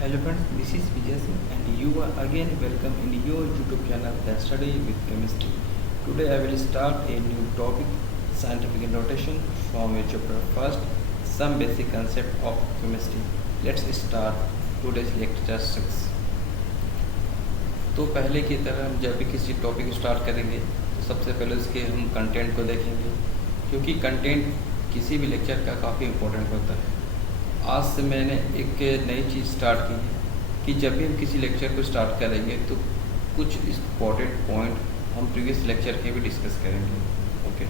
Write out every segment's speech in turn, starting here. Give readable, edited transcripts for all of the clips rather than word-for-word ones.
Hello friends, this is Vijay Singh and you are again welcome in your YouTube channel That Study with Chemistry. Today I will start a new topic, scientific notation from a chapter first, some basic concept of chemistry. Let's start today's lecture 6. तो पहले की तरह हम जब भी किसी topic start करेंगे तो सबसे पहले उसके हम कंटेंट को देखेंगे, क्योंकि कंटेंट किसी भी लेक्चर का काफ़ी इम्पोर्टेंट होता है। आज से मैंने एक नई चीज़ स्टार्ट की है कि जब भी हम किसी लेक्चर को स्टार्ट करेंगे तो कुछ इम्पोर्टेंट पॉइंट हम प्रीवियस लेक्चर के भी डिस्कस करेंगे। ओके,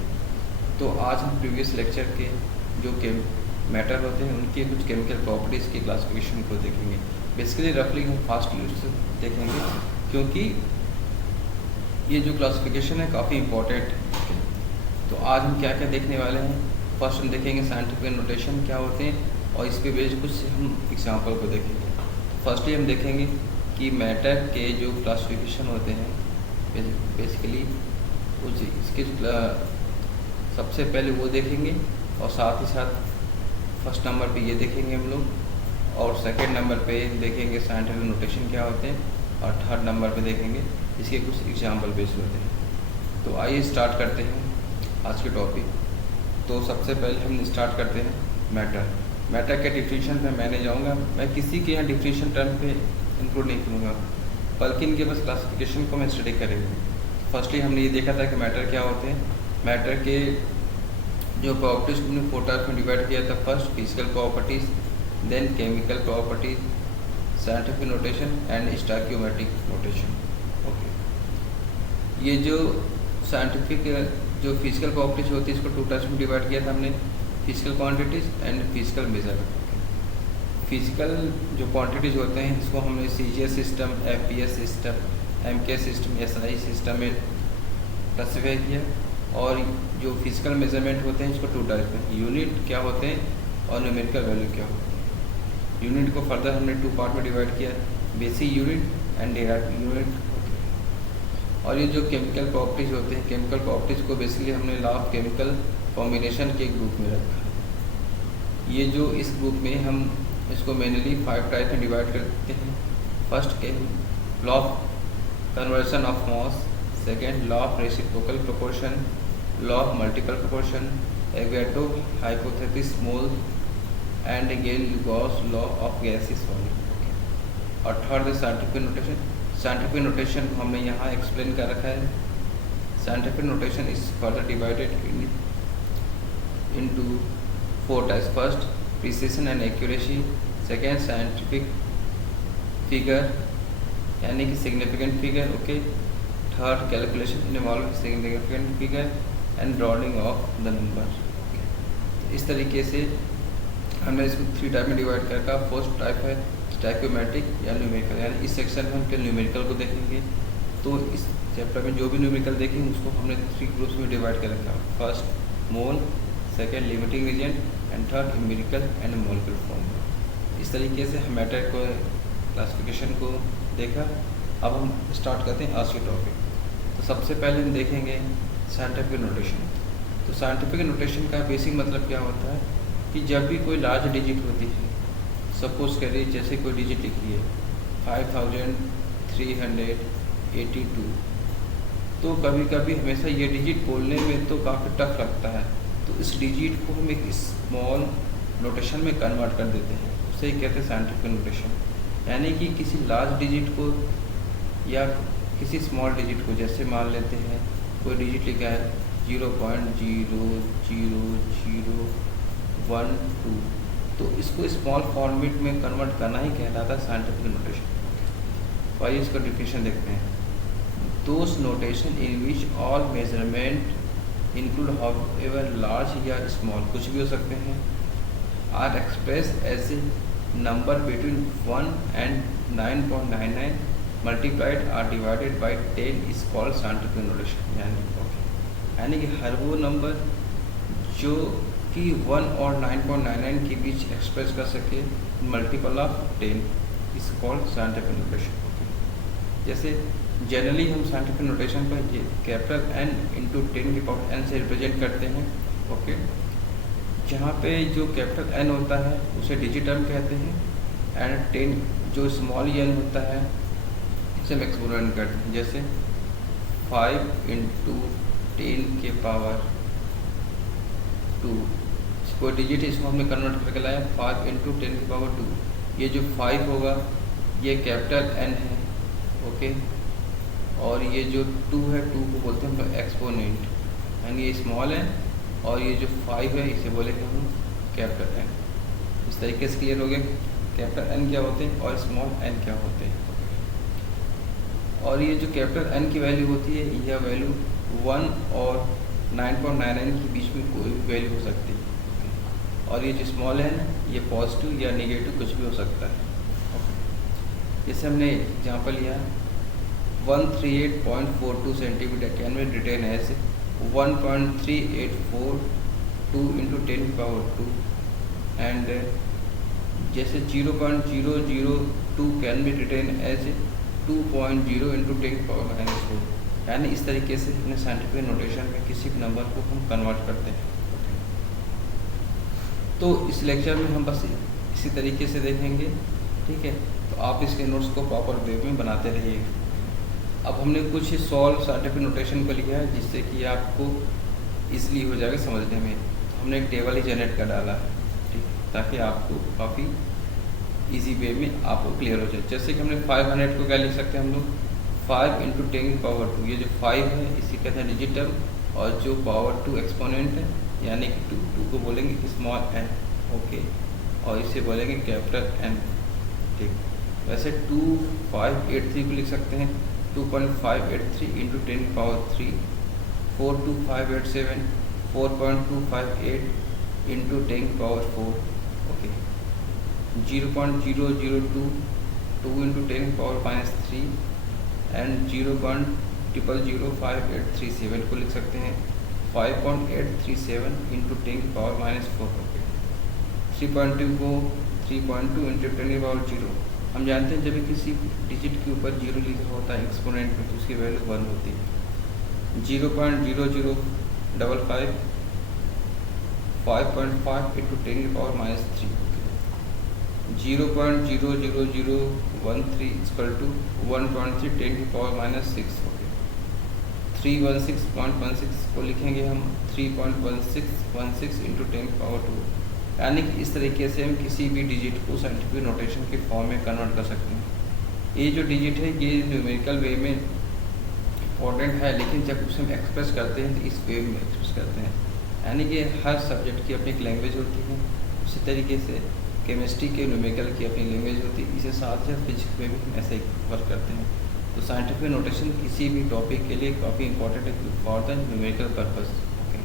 तो आज हम प्रीवियस लेक्चर के जो मैटर होते हैं उनके कुछ केमिकल प्रॉपर्टीज़ की क्लासिफिकेशन को देखेंगे। बेसिकली रफली हम फास्ट यूज से देखेंगे, क्योंकि ये जो क्लासिफिकेशन है काफ़ी इम्पोर्टेंट है। तो आज हम क्या क्या देखने वाले हैं। फर्स्ट हम देखेंगे साइंटिफिक नोटेशन क्या होते हैं और इस पे बेस्ड कुछ हम एग्जांपल को देखेंगे। फर्स्टली हम देखेंगे कि मैटर के जो क्लासिफिकेशन होते हैं बेसिकली इसके सबसे पहले वो देखेंगे और साथ ही साथ फर्स्ट नंबर पे ये देखेंगे हम लोग, और सेकंड नंबर पे देखेंगे साइंटिफिक नोटेशन क्या होते हैं, और थर्ड नंबर पे देखेंगे इसके कुछ एग्जाम्पल बेस्ड होते हैं। तो आइए स्टार्ट करते हैं आज के टॉपिक। तो सबसे पहले हम स्टार्ट करते हैं मैटर के डिफिनीशन पे मैंने जाऊंगा। मैं किसी के यहाँ डिफिनीशन टर्म पे इंक्लूड नहीं करूँगा, बल्कि इनके बस क्लासिफिकेशन को मैं स्टडी करेंगे। फर्स्टली हमने ये देखा था कि मैटर क्या होते हैं। मैटर के जो प्रॉपर्टीज़ हमने 4 टाइप्स में डिवाइड किया था। First physical properties, then chemical properties, scientific notation and stoichiometric notation. Okay, ये जो साइंटिफिक जो फिजिकल प्रॉपर्टीज़ होती है इसको 2 टाइप्स में डिवाइड किया था हमने, physical quantities and physical measure. Physical जो क्वांटिटीज़ होते हैं इसको हमने CGS system, FPS system, MK system, SI system में क्लासीफाई किया। और जो फिजिकल मेजरमेंट होते हैं इसको 2 टाइप में, यूनिट क्या होते हैं और न्यूमेरिकल वैल्यू क्या होते हैं। यूनिट को फर्दर हमने 2 पार्ट में डिवाइड किया, basic unit and derived unit. और ये जो केमिकल प्रॉपर्टीज़ होते हैं, केमिकल प्रॉपर्टीज़ को बेसिकली हमने लॉ ऑफ केमिकल कॉम्बिनेशन के ग्रुप में रखा। ये जो इस ग्रुप में हम इसको मेनली 5 टाइप में डिवाइड करते हैं। फर्स्ट के law of conservation of mass, second law of reciprocal proportion, law of multiple proportion, एवेटो hypothesis mole and Gay Lussac law of gases solid. और third scientific notation. Scientific notation को हमने यहाँ explain कर रखा है। Scientific notation is further divided into 4 types. First, precision and accuracy. Second, scientific figure यानी कि significant figure. Okay. Third, calculation involving significant figure and rounding of the number. Okay. तो इस तरीके से हमने इसको 3 टाइप में डिवाइड कर रखा। फर्स्ट टाइप है स्टोइकियोमेट्रिक या न्यूमेरिकल, यानी इस सेक्शन में हम केवल न्यूमेरिकल को देखेंगे। तो इस चैप्टर में जो भी न्यूमेरिकल देखेंगे उसको हमने 3 ग्रुप्स में डिवाइड कर रखा। First mole, second limiting reagent and third empirical and molecular form. इस तरीके से हम मैटर को क्लासिफिकेशन को देखा। अब हम स्टार्ट करते हैं आज के टॉपिक। तो सबसे पहले हम देखेंगे साइंटिफिक नोटेशन। तो साइंटिफिक नोटेशन का बेसिक मतलब क्या होता है कि जब भी कोई लार्ज डिजिट होती है, सपोज करिए जैसे कोई डिजिट लिखी है 5382, तो कभी कभी हमेशा ये डिजिट बोलने में तो काफ़ी टफ लगता है, तो इस डिजिट को हम एक स्मॉल नोटेशन में कन्वर्ट कर देते हैं, उसे ही कहते हैं साइंटिफिक नोटेशन। यानी कि किसी लार्ज डिजिट को या किसी स्मॉल डिजिट को, जैसे मान लेते हैं कोई डिजिट लिखा है 0.00012, तो इसको स्मॉल फॉर्मेट में कन्वर्ट करना ही कहलाता है साइंटिफिक नोटेशन। तो आइए इसका डिफिनेशन देखते हैं। Those notation in which all measurement include however large या स्मॉल, कुछ भी हो सकते हैं, are express as a number between 1 and 9.99 multiplied or divided by 10 is called scientific notation. यानी कि हर वो नंबर जो कि 1 और 9.99 के बीच एक्सप्रेस कर सके multiple of 10 is called scientific notation. जैसे जनरली हम साइंटिफिक नोटेशन पर कैपिटल N इंटू 10 की पावर n से रिप्रेजेंट करते हैं। ओके, जहाँ पे जो कैपिटल N होता है उसे डिजिट टर्म कहते हैं एंड 10 जो स्मॉल n होता है इसे हम एक्सपोनेंट करते हैं, जैसे 5 इंटू 10 के पावर 2, कोई डिजिट इसको हमने कन्वर्ट करके लाया 5 इंटू 10 की पावर 2। ये जो 5 होगा ये कैपिटल N है, ओके, और ये जो 2 है 2 को बोलते हैं हम लोग एक्सपोनेंट, यानी ये स्मॉल है, और ये जो 5 है इसे बोलेंगे हम कैपिटल N। इस तरीके से क्लियर हो गया कैपिटल N क्या होते हैं और स्मॉल n क्या होते हैं। और ये जो कैपिटल N की वैल्यू होती है यह वैल्यू 1 और 9.99 के बीच में कोई भी वैल्यू हो सकती है, और ये जो स्मॉल n ये पॉजिटिव या नेगेटिव कुछ भी हो सकता है। जैसे हमने एग्जाम्पल लिया 138.42 centimetre can be written as 1.3842 into 10 की पावर 2, एंड जैसे 0.002 can be written as 2.0 into 10 की पावर -4। यानी इस तरीके से अपने साइंटिफिक नोटेशन में किसी भी नंबर को हम कन्वर्ट करते हैं। तो इस लेक्चर में हम बस इसी तरीके से देखेंगे, ठीक है। तो आप इसके नोट्स को प्रॉपर वे में बनाते रहिएगा। अब हमने कुछ सॉल्व साइंटिफिक नोटेशन को लिया है जिससे कि आपको इसलिए हो जाएगा समझने में। हमने एक टेबल ही जनरेट कर डाला है, ठीक, ताकि आपको काफ़ी इजी वे में आपको क्लियर हो जाए। जैसे कि हमने 500 को क्या लिख सकते हैं हम लोग 5 इंटू 10 की पावर 2। ये जो 5 है इसी कहते हैं डिजिट टर्म, और जो पावर 2 एक्सपोनेंट है यानी कि 2 को बोलेंगे स्मॉल n, ओके, और इसे बोलेंगे कैपिटल N, ठीक। वैसे 2583 को लिख सकते हैं 2.583 इंटू 10 की पावर 3, 42587 4.258 इंटू 10 की पावर 4, ओके, 0.002 2 इंटू 10 की पावर -3 एंड 0.005837 को लिख सकते हैं 5.837 इंटू 10 की पावर -4, ओके। 3.2 को 3.2 इंटू 10 की पावर 0। हम जानते हैं जब भी किसी डिजिट के ऊपर 0 लिखा होता है एक्सपोनेंट में तो उसकी वैल्यू 1 होती है। 0.0055 5.5 इंटू 10 की पावर -3, 0.00013 इक्वल टू 1.3 10 की पावर -6, ओके। 316.16 को लिखेंगे हम 3.1616 इंटू 10 की पावर 2। यानी कि इस तरीके से हम किसी भी डिजिट को साइंटिफिक नोटेशन के फॉर्म में कन्वर्ट कर सकते हैं। ये जो डिजिट है ये न्यूमेरिकल वे में इम्पोर्टेंट है, लेकिन जब उसे हम एक्सप्रेस करते हैं तो इस वे में एक्सप्रेस करते हैं। यानी कि हर सब्जेक्ट की अपनी एक लैंग्वेज होती है, उसी तरीके से केमिस्ट्री के न्यूमेरिकल की अपनी लैंग्वेज होती है, इसे साथ साथ फिजिक्स में भी हम ऐसे ही वर्क करते हैं। तो साइंटिफिक नोटेशन किसी भी टॉपिक के लिए काफ़ी इंपॉर्टेंट है for the numerical purpose, okay.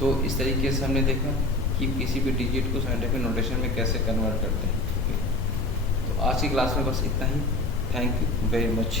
तो इस तरीके से हमने देखा कि किसी भी डिजिट को साइंटिफिक नोटेशन में कैसे कन्वर्ट करते हैं, ओके। तो आज की क्लास में बस इतना ही। Thank you very much.